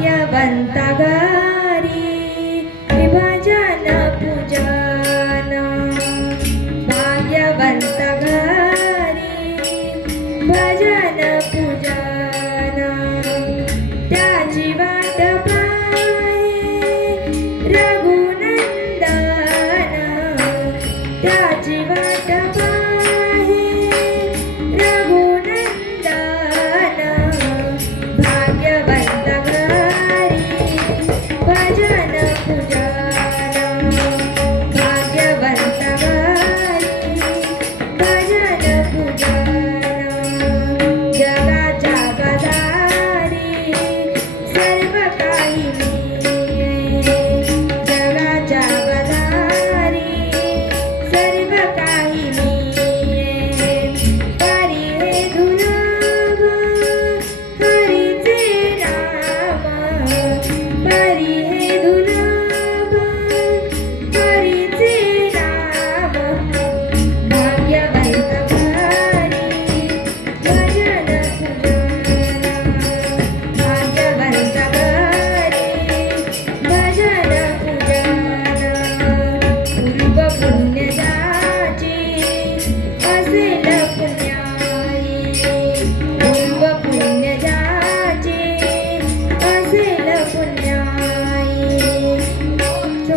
भाग्यवंत ग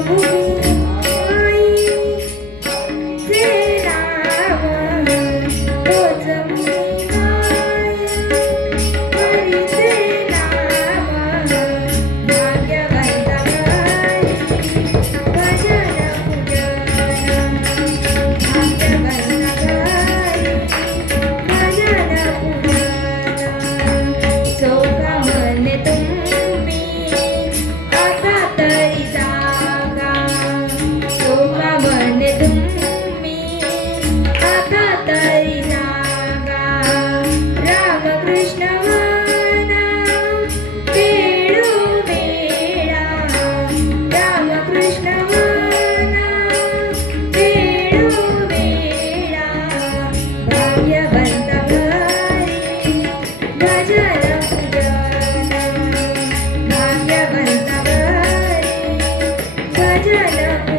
Música Yeah.